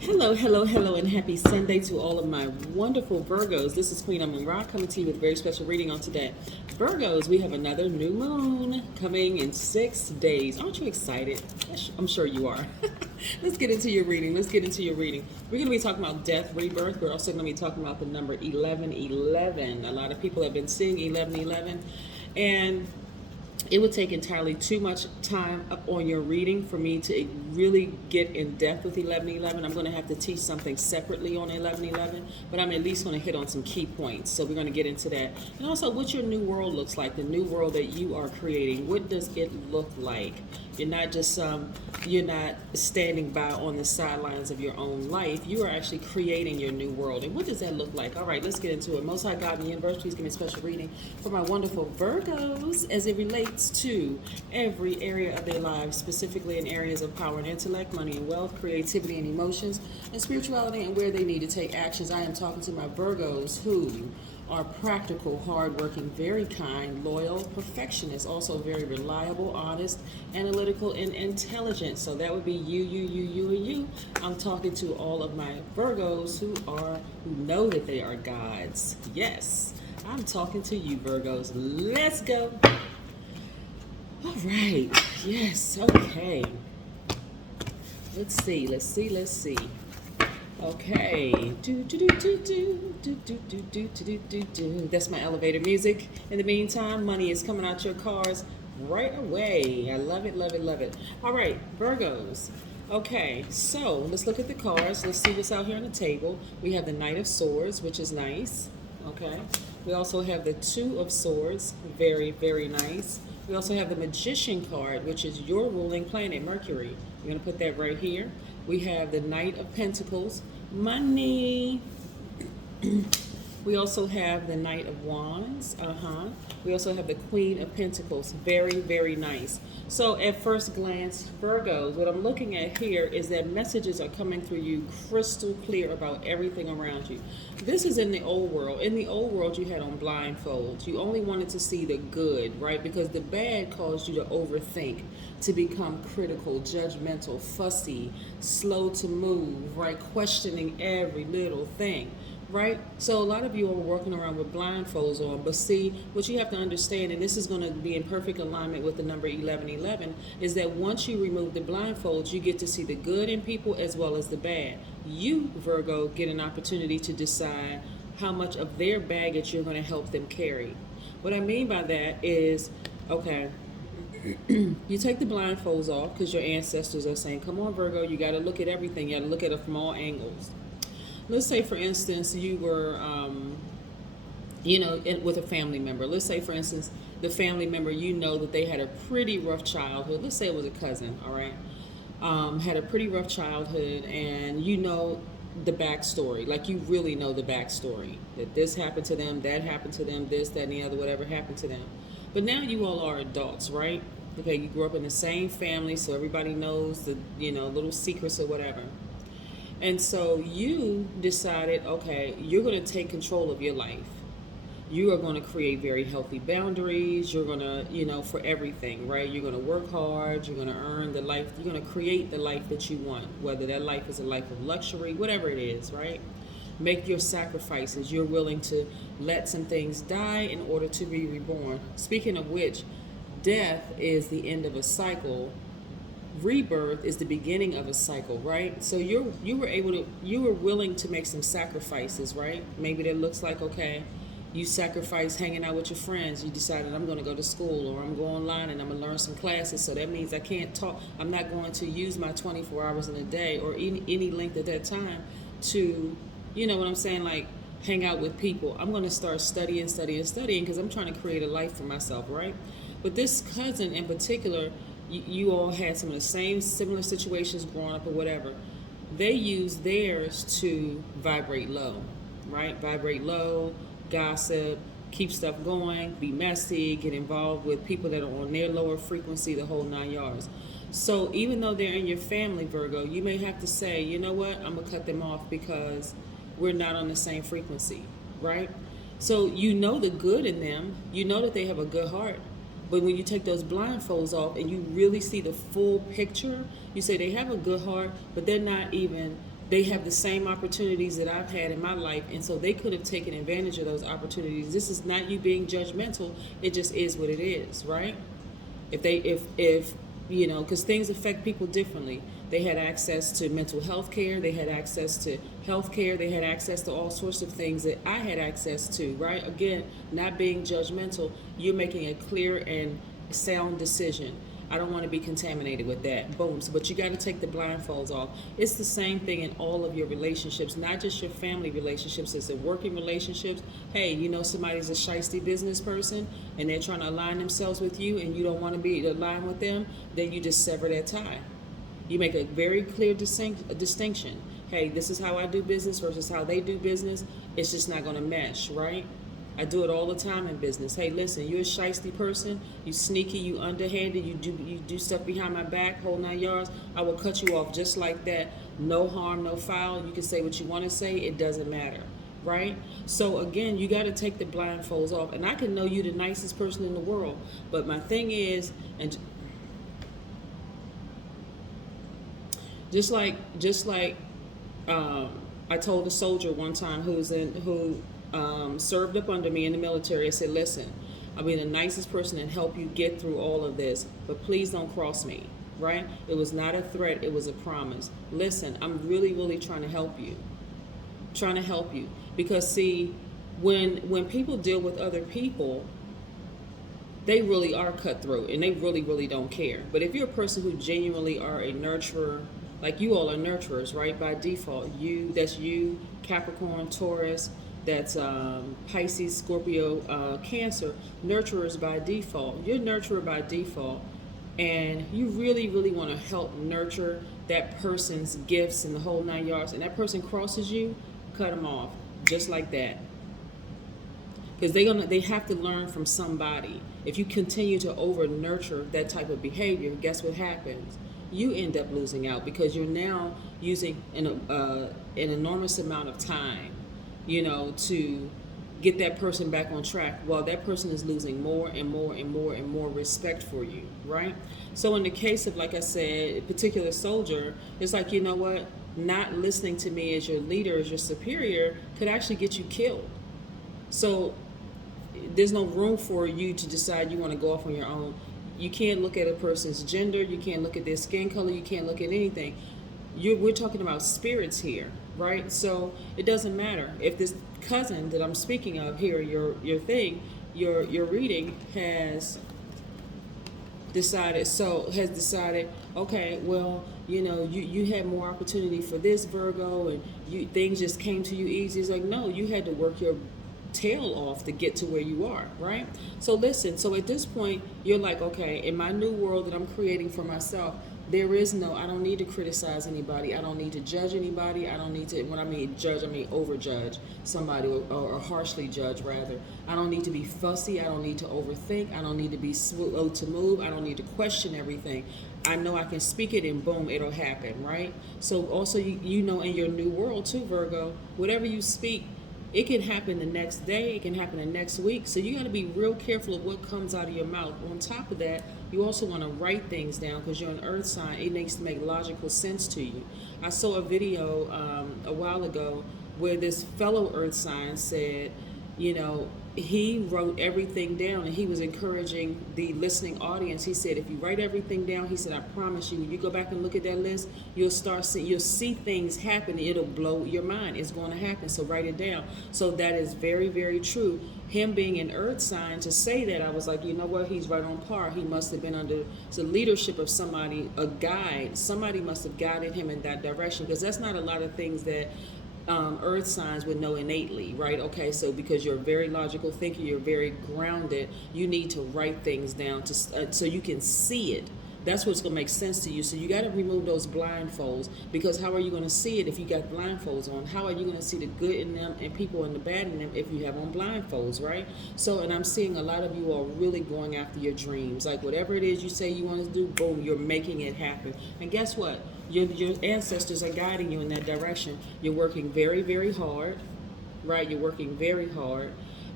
Hello, hello, hello, and happy Sunday to all of my wonderful Virgos. This is Queen Amun Ra coming to you with a very special reading on today. Virgos, we have another new moon coming in 6 days. Aren't you excited? I'm sure you are. Let's get into your reading. We're going to be talking about death, rebirth. We're also going to be talking about the number 1111. A lot of people have been seeing 1111, and it would take entirely too much time up on your reading for me to really get in depth with 1111. I'm going to have to teach something separately on 1111, but I'm at least going to hit on some key points. So we're going to get into that. And also what your new world looks like, the new world that you are creating. What does it look like? You're not just you're not standing by on the sidelines of your own life. You are actually creating your new world. And what does that look like? All right, let's get into it. Most High God in the universe, please give me a special reading for my wonderful Virgos as it relates to every area of their lives, specifically in areas of power and intellect, money and wealth, creativity and emotions, and spirituality, and where they need to take actions. I am talking to my Virgos who are practical, hardworking, very kind, loyal, perfectionists, also very reliable, honest, analytical, and intelligent. So that would be you, and you. I'm talking to all of my Virgos who know that they are gods. Yes, I'm talking to you, Virgos. Let's go. All right. Yes. Okay. Let's see. Okay. That's my elevator music. In the meantime, money is coming out your cars right away. I love it. All right, Virgos. Okay, so let's look at the cards. Let's see what's out here on the table. We have the Knight of Swords, which is nice. Okay. We also have the Two of Swords. Very, very nice. We also have the Magician card, which is your ruling planet, Mercury. We're going to put that right here. We have the Knight of Pentacles, money. We also have the Knight of Wands. We also have the Queen of Pentacles. Very, very nice. So at first glance, Virgos, what I'm looking at here is that messages are coming through you crystal clear about everything around you. This is in the old world. In the old world, you had on blindfolds. You only wanted to see the good, right? Because the bad caused you to overthink, to become critical, judgmental, fussy, slow to move, right? Questioning every little thing. Right? So a lot of you are working around with blindfolds on, but see, what you have to understand, and this is going to be in perfect alignment with the number 1111, is that once you remove the blindfolds, you get to see the good in people as well as the bad. You, Virgo, get an opportunity to decide how much of their baggage you're going to help them carry. What I mean by that is, okay, you take the blindfolds off because your ancestors are saying, come on, Virgo, you got to look at everything. You got to look at it from all angles. Let's say, for instance, you were, with a family member. Let's say, for instance, the family member, that they had a pretty rough childhood. Let's say it was a cousin, all right? Had a pretty rough childhood, and the backstory. Like, you really know the backstory. That this happened to them, that happened to them, this, that, and the other, whatever happened to them. But now you all are adults, right? Okay, you grew up in the same family, so everybody knows the, little secrets or whatever. And so you decided, okay, you're going to take control of your life. You are going to create very healthy boundaries. You're going to, for everything, right? You're going to work hard. You're going to earn the life. You're going to create the life that you want, whether that life is a life of luxury, whatever it is, right? Make your sacrifices. You're willing to let some things die in order to be reborn. Speaking of which, death is the end of a cycle. Rebirth is the beginning of a cycle, right? So you were willing to make some sacrifices, right? Maybe that looks like, okay, you sacrifice hanging out with your friends. You decided, I'm going to go to school, or I'm going online and I'm going to learn some classes. So that means I can't talk. I'm not going to use my 24 hours in a day or any length at that time to, what I'm saying, like hang out with people. I'm going to start studying because I'm trying to create a life for myself, right? But this cousin in particular, you all had some of the same similar situations growing up or whatever. They use theirs to vibrate low, right? Vibrate low, gossip, keep stuff going, be messy, get involved with people that are on their lower frequency, the whole 9 yards. So even though they're in your family, Virgo, you may have to say, you know what, I'm going to cut them off because we're not on the same frequency, right? So you know the good in them. You know that they have a good heart. But when you take those blindfolds off and you really see the full picture, you say they have a good heart, but they're not even They have the same opportunities that I've had in my life, and so they could have taken advantage of those opportunities. This is not you being judgmental. It just is what it is, right? If you know, because things affect people differently. They had access to mental health care, they had access to health care, they had access to all sorts of things that I had access to, right? Again, not being judgmental, you're making a clear and sound decision. I don't want to be contaminated with that. Boom. So, but you got to take the blindfolds off. It's the same thing in all of your relationships, not just your family relationships. It's in working relationships. Hey, you know somebody's a shiesty business person and they're trying to align themselves with you and you don't want to be aligned with them, then you just sever that tie. You make a very clear distinction. Hey, this is how I do business versus how they do business. It's just not going to mesh, right? I do it all the time in business. Hey, listen, you're a shiesty person. You sneaky, you underhanded, you do stuff behind my back, whole 9 yards. I will cut you off just like that. No harm, no foul. You can say what you want to say. It doesn't matter, right? So again, you got to take the blindfolds off. And I can know you the nicest person in the world, but my thing is, and just like I told a soldier one time who served up under me in the military. I said, listen, I'll be the nicest person and help you get through all of this, but please don't cross me, right? It was not a threat, it was a promise. Listen, I'm really, really trying to help you. Because see, when people deal with other people, they really are cutthroat and they really, really don't care. But if you're a person who genuinely are a nurturer, like you all are nurturers, right? By default, that's you, Capricorn, Taurus, that's Pisces, Scorpio, Cancer, nurturers by default. You're a nurturer by default, and you really, really want to help nurture that person's gifts and the whole 9 yards, and that person crosses you, cut them off, just like that. Because they have to learn from somebody. If you continue to over nurture that type of behavior, guess what happens? You end up losing out because you're now using an enormous amount of time, you know, to get that person back on track while that person is losing more and more and more and more respect for you, right? So in the case of, like I said, a particular soldier, it's like, you know what? Not listening to me as your leader, as your superior, could actually get you killed. So there's no room for you to decide you want to go off on your own. You can't look at a person's gender. You can't look at their skin color. You can't look at anything. We're talking about spirits here, right? So it doesn't matter if this cousin that I'm speaking of here, your reading has decided. Okay, well, you know, you had more opportunity for this, Virgo, and things just came to you easy. It's like, no, you had to work your tail off to get to where you are, right? So listen, so at this point, you're like, okay, in my new world that I'm creating for myself, I don't need to criticize anybody. I don't need to judge anybody. I don't need to, when I mean judge, I mean overjudge somebody or harshly judge, rather. I don't need to be fussy. I don't need to overthink. I don't need to be slow to move. I don't need to question everything. I know I can speak it and boom, it'll happen, right? So also, you know, in your new world too, Virgo, whatever you speak, it can happen the next day. It can happen the next week. So you got to be real careful of what comes out of your mouth. On top of that, you also want to write things down because you're an earth sign. It needs to make logical sense to you. I saw a video a while ago where this fellow earth sign said, you know, he wrote everything down and he was encouraging the listening audience. He said, if you write everything down, he said, I promise you, when you go back and look at that list, you'll see things happen. It'll blow your mind. It's going to happen. So write it down. So that is very, very true. Him being an earth sign, to say that, I was like, you know what? He's right on par. He must have been under the leadership of somebody, a guide. Somebody must have guided him in that direction, because that's not a lot of things that earth signs would know innately, right? Okay, so because you're a very logical thinker, you're very grounded, you need to write things down so you can see it. That's what's going to make sense to you. So you got to remove those blindfolds, because how are you going to see it if you got blindfolds on? How are you going to see the good in them and people in the bad in them if you have on blindfolds, right? So, and I'm seeing a lot of you are really going after your dreams. Like whatever it is you say you want to do, boom, you're making it happen. And guess what? Your ancestors are guiding you in that direction. You're working very, very hard, right? You're working very hard,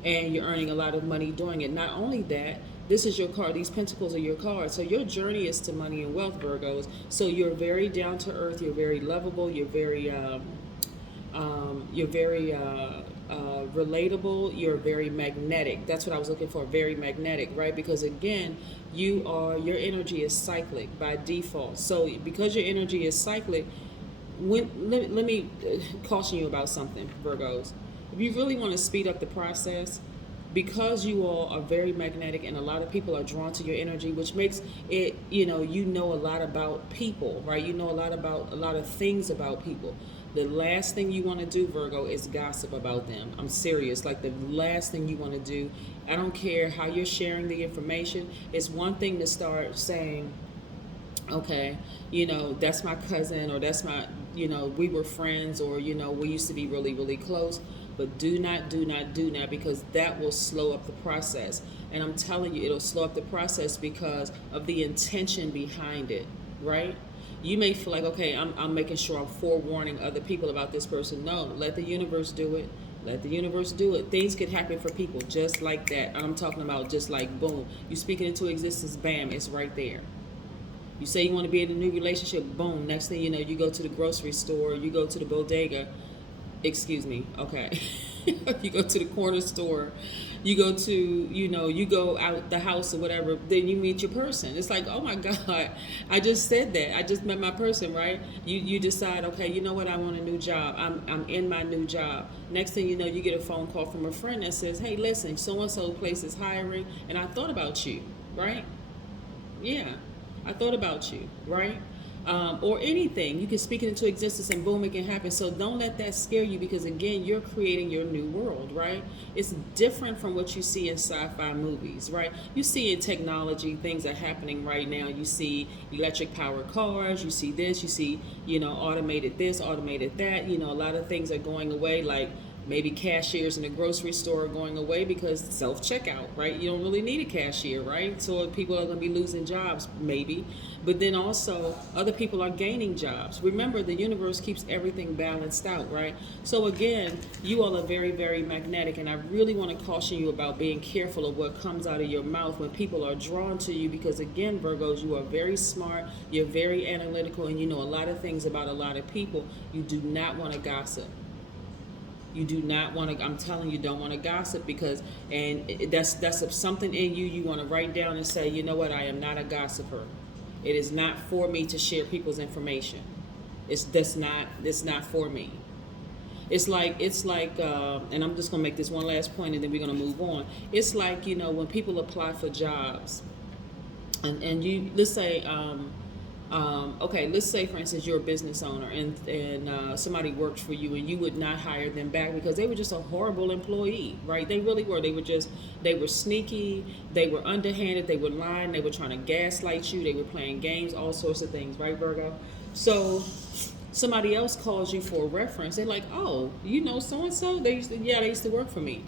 and you're earning a lot of money doing it. Not only that, This is your card. These pentacles are your card. So your journey is to money and wealth, Virgos. So you're very down to earth. You're very lovable. You're very relatable. You're very magnetic. That's what I was looking for. Very magnetic, right? Because again, your energy is cyclic by default. So because your energy is cyclic, let me caution you about something, Virgos. If you really want to speed up the process, because you all are very magnetic and a lot of people are drawn to your energy, which makes it, you know a lot about people, right? You know a lot of things about people. The last thing you want to do, Virgo, is gossip about them. I'm serious. Like, the last thing you want to do, I don't care how you're sharing the information. It's one thing to start saying, okay, that's my cousin, or that's my, we were friends, or, we used to be really, really close. But do not, because that will slow up the process. And I'm telling you, it'll slow up the process because of the intention behind it, right? You may feel like, okay, I'm making sure I'm forewarning other people about this person. No, let the universe do it. Let the universe do it. Things could happen for people just like that. I'm talking about just like, boom, you speak it into existence, bam, it's right there. You say you want to be in a new relationship, boom, next thing you know, you go to the grocery store, you go to the bodega, excuse me, okay. You go to the corner store, you go to, you go out the house or whatever, then you meet your person. It's like, oh my God, I just said that. I just met my person, right? You decide, okay, you know what, I want a new job. I'm in my new job. Next thing you know, you get a phone call from a friend that says, hey, listen, so-and-so place is hiring, and I thought about you, right? Yeah, I thought about you, right? Or anything. You can speak it into existence and boom, it can happen. So don't let that scare you, because again, you're creating your new world, right? It's different from what you see in sci-fi movies, right? You see in technology, things are happening right now. You see electric powered cars, you see this, you see, automated this, automated that. A lot of things are going away, like maybe cashiers in the grocery store are going away because self-checkout, right? You don't really need a cashier, right? So people are going to be losing jobs, maybe. But then also other people are gaining jobs. Remember, the universe keeps everything balanced out, right? So again, you all are very, very magnetic, and I really want to caution you about being careful of what comes out of your mouth when people are drawn to you, because again, Virgos, you are very smart, you're very analytical, and you know a lot of things about a lot of people. You do not want to gossip. You do not want to, I'm telling you, don't want to gossip, because, and that's something in you want to write down and say, you know what, I am not a gossiper. It is not for me to share people's information. It's not for me. It's like, and I'm just gonna make this one last point, and then we're gonna move on. It's like, when people apply for jobs, and you, let's say, okay, let's say for instance you're a business owner, and somebody worked for you, and you would not hire them back because they were just a horrible employee, right? They really were. They were sneaky, they were underhanded, they were lying, they were trying to gaslight you, they were playing games, all sorts of things, right, Virgo? So somebody else calls you for a reference. They're like, oh, so-and-so, they used to work for me.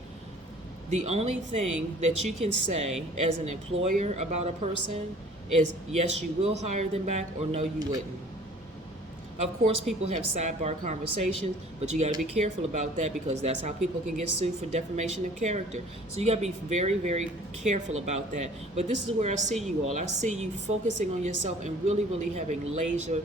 The only thing that you can say as an employer about a person is yes, you will hire them back, or no, you wouldn't. Of course, people have sidebar conversations, but you got to be careful about that, because that's how people can get sued for defamation of character. So you got to be very, very careful about that. But this is where I see you all. I see you focusing on yourself and really, really having laser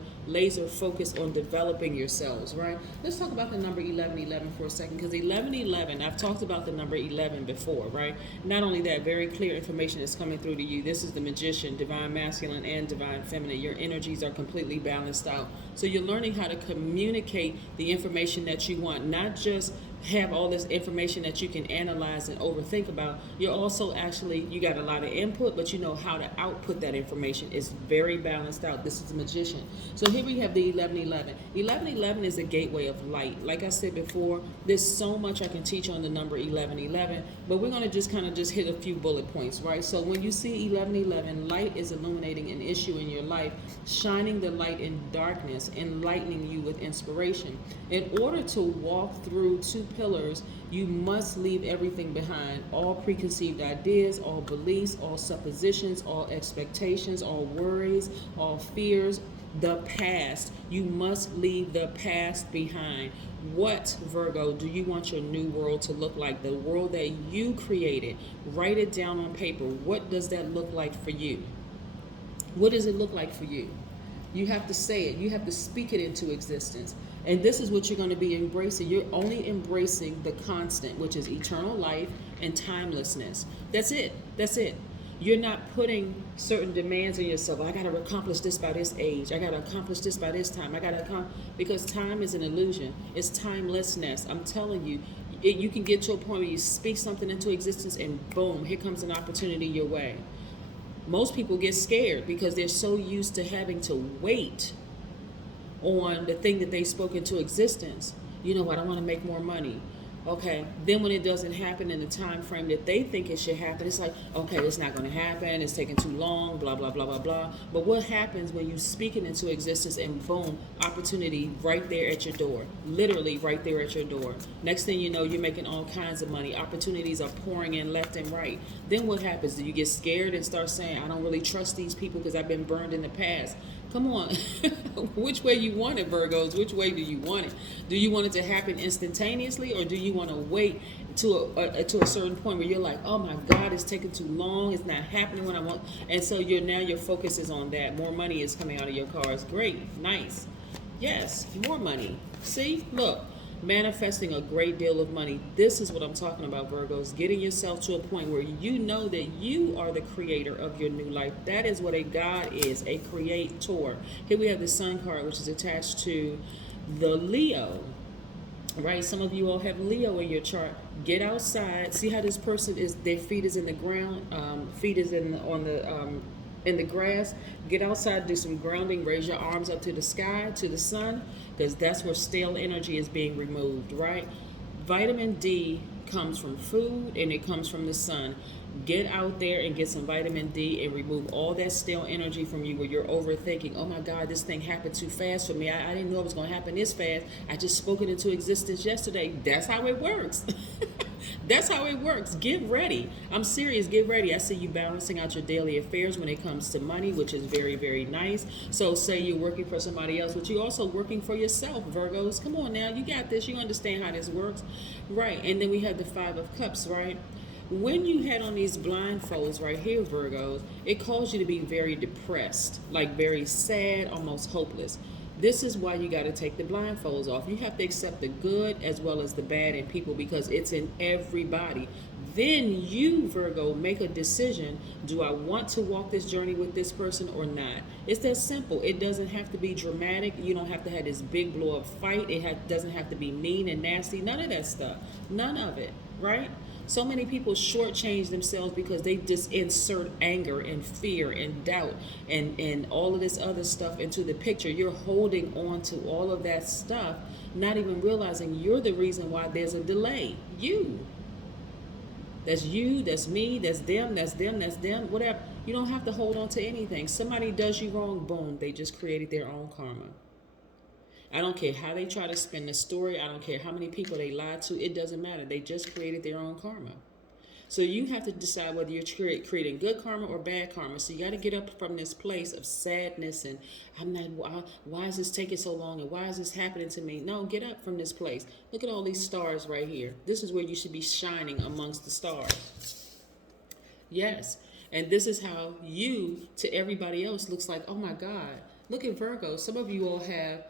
focus on developing yourselves, right? Let's talk about the number 1111 for a second, because 1111, I've talked about the number 11 before, right? Not only that, very clear information is coming through to you. This is the Magician, divine masculine and divine feminine. Your energies are completely balanced out. So you're learning how to communicate the information that you want, not just have all this information that you can analyze and overthink about. You're also you got a lot of input, but you know how to output that information. It's very balanced out. This is the Magician. So here we have the 1111. 1111 is a gateway of light. Like I said before, there's so much I can teach on the number 1111, but we're going to just kind of hit a few bullet points, right? So when you see 1111, light is illuminating an issue in your life, shining the light in darkness, enlightening you with inspiration. In order to walk through two pillars, you must leave everything behind: all preconceived ideas, all beliefs, all suppositions, all expectations, all worries, all fears, The past. You must leave the past behind. What, Virgo, do you want your new world to look like? The world that you created. Write it down on paper. What does that look like for you? What does it look like for you? You have to say it. You have to speak it into existence. And this is what you're going to be embracing. You're only embracing the constant, which is eternal life and timelessness. That's it. That's it. You're not putting certain demands on yourself. I got to accomplish this by this age. I got to accomplish this by this time. I got to because time is an illusion. It's timelessness. I'm telling you, you can get to a point where you speak something into existence and boom, here comes an opportunity your way. Most people get scared because they're so used to having to wait on the thing that they spoke into existence. You know what? I want to make more money. Okay. Then when it doesn't happen in the time frame that they think it should happen, it's like, okay, it's not going to happen. It's taking too long, blah, blah, blah, blah, blah. But what happens when you speak it into existence and boom, opportunity right there at your door, literally right there at your door. Next thing you know, you're making all kinds of money. Opportunities are pouring in left and right. Then what happens? Do you get scared and start saying, I don't really trust these people because I've been burned in the past? Come on. Which way you want it, Virgos? Which way do you want it? Do you want it to happen instantaneously, or do you want to wait to a certain point where you're like, oh my God, it's taking too long. It's not happening when I want. And so now your focus is on that. More money is coming out of your cards. Great. Nice. Yes. More money. See? Look. Manifesting a great deal of money. This is what I'm talking about, Virgos. Getting yourself to a point where you know that you are the creator of your new life. That is what a God is, a creator. Here we have the Sun card, which is attached to the Leo. Right? Some of you all have Leo in your chart. Get outside. See how this person is, their feet is in the ground, feet is in the grass. Get outside, do some grounding, raise your arms up to the sky, to the sun, because that's where stale energy is being removed, right? Vitamin D comes from food and it comes from the sun. Get out there and get some vitamin D and remove all that stale energy from you where you're overthinking. Oh my God, this thing happened too fast for me. I didn't know it was going to happen this fast. I just spoke it into existence yesterday. That's how it works. That's how it works. Get ready. I'm serious. Get ready. I see you balancing out your daily affairs when it comes to money, which is very, very nice. So say you're working for somebody else, but you're also working for yourself, Virgos. Come on now. You got this. You understand how this works. Right. And then we have the Five of Cups, right? When you had on these blindfolds right here, Virgos, it caused you to be very depressed, like very sad, almost hopeless. This is why you got to take the blindfolds off. You have to accept the good as well as the bad in people because it's in everybody. Then you, Virgo, make a decision. Do I want to walk this journey with this person or not? It's that simple. It doesn't have to be dramatic. You don't have to have this big blow up fight. Doesn't have to be mean and nasty. None of that stuff. None of it, right? So many people shortchange themselves because they just insert anger and fear and doubt and all of this other stuff into the picture. You're holding on to all of that stuff, not even realizing you're the reason why there's a delay. You. That's you, that's me, that's them, whatever. You don't have to hold on to anything. Somebody does you wrong, boom, they just created their own karma. I don't care how they try to spin the story. I don't care how many people they lied to. It doesn't matter. They just created their own karma. So you have to decide whether you're creating good karma or bad karma. So you got to get up from this place of sadness and why is this taking so long and why is this happening to me? No, get up from this place. Look at all these stars right here. This is where you should be shining amongst the stars. Yes. And this is how you to everybody else looks like, oh my God, look at Virgo. Some of you all have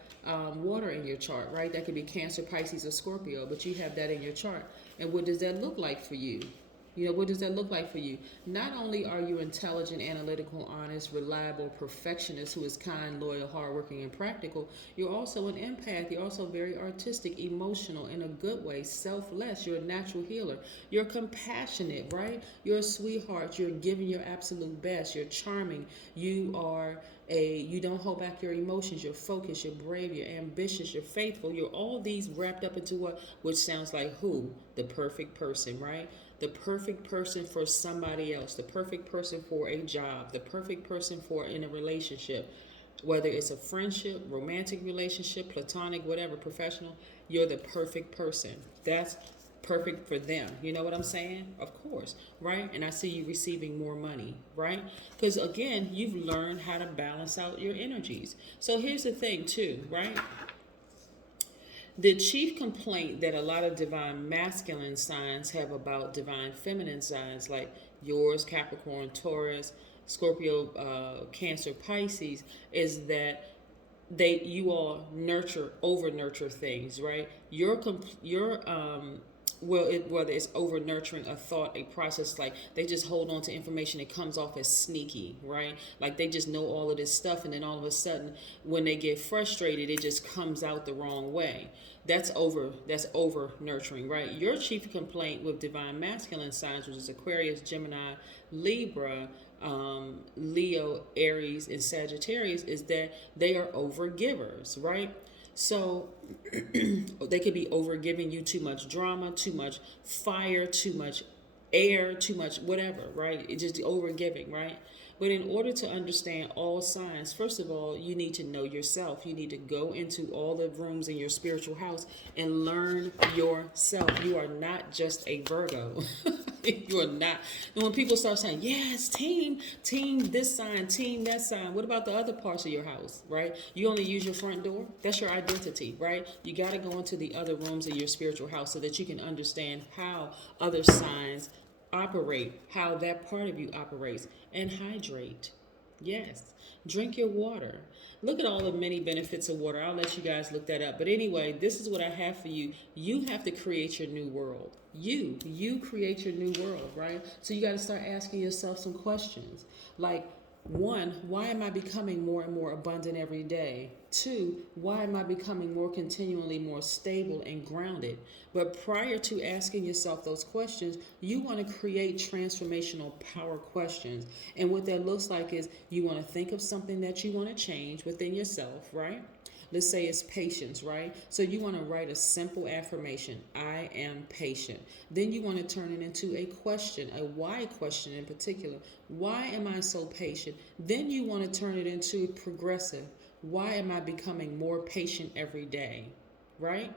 water in your chart, right? That could be Cancer, Pisces, or Scorpio, but you have that in your chart. And what does that look like for you? You know, what does that look like for you? Not only are you intelligent, analytical, honest, reliable, perfectionist who is kind, loyal, hardworking, and practical, you're also an empath. You're also very artistic, emotional, in a good way, selfless. You're a natural healer. You're compassionate, right? You're a sweetheart. You're giving your absolute best. You're charming. You don't hold back your emotions. You're focused. You're brave. You're ambitious. You're faithful. You're all these wrapped up into which sounds like who? The perfect person, right? The perfect person for somebody else, the perfect person for a job, the perfect person for in a relationship, whether it's a friendship, romantic relationship, platonic, whatever, professional, you're the perfect person. That's perfect for them. You know what I'm saying? Of course, right? And I see you receiving more money, right? Because again, you've learned how to balance out your energies. So here's the thing, too, right? The chief complaint that a lot of divine masculine signs have about divine feminine signs, like yours, Capricorn, Taurus, Scorpio, Cancer, Pisces, is that you all over nurture things, right? Whether it's over nurturing a thought, a process, like they just hold on to information that comes off as sneaky, right? Like they just know all of this stuff, and then all of a sudden when they get frustrated, it just comes out the wrong way. That's over nurturing, right? Your chief complaint with divine masculine signs, which is Aquarius, Gemini, Libra, Leo, Aries, and Sagittarius, is that they are over givers, right? So they could be over giving you too much drama, too much fire, too much air, too much whatever, right? It's just over giving, right? But in order to understand all signs, first of all, you need to know yourself. You need to go into all the rooms in your spiritual house and learn yourself. You are not just a Virgo. You are not. And when people start saying, yes, team this sign, team that sign, what about the other parts of your house, right? You only use your front door. That's your identity, right? You got to go into the other rooms in your spiritual house so that you can understand how other signs operate, how that part of you operates, and hydrate. Yes, drink your water. Look at all the many benefits of water. I'll let you guys look that up. But anyway, this is what I have for you. You have to create your new world. You create your new world, right? So you got to start asking yourself some questions. Like, one, why am I becoming more and more abundant every day? Two, why am I becoming more continually more stable and grounded? But prior to asking yourself those questions, you want to create transformational power questions. And what that looks like is you want to think of something that you want to change within yourself, right? Let's say it's patience, right? So you want to write a simple affirmation. I am patient. Then you want to turn it into a question, a why question in particular. Why am I so patient? Then you want to turn it into progressive. Why am I becoming more patient every day? Right?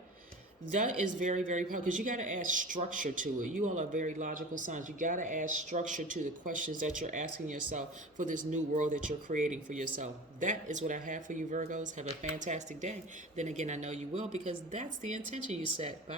That is very, very powerful because you got to add structure to it. You all are very logical signs. You got to add structure to the questions that you're asking yourself for this new world that you're creating for yourself. That is what I have for you, Virgos. Have a fantastic day. Then again, I know you will because that's the intention you set. Bye.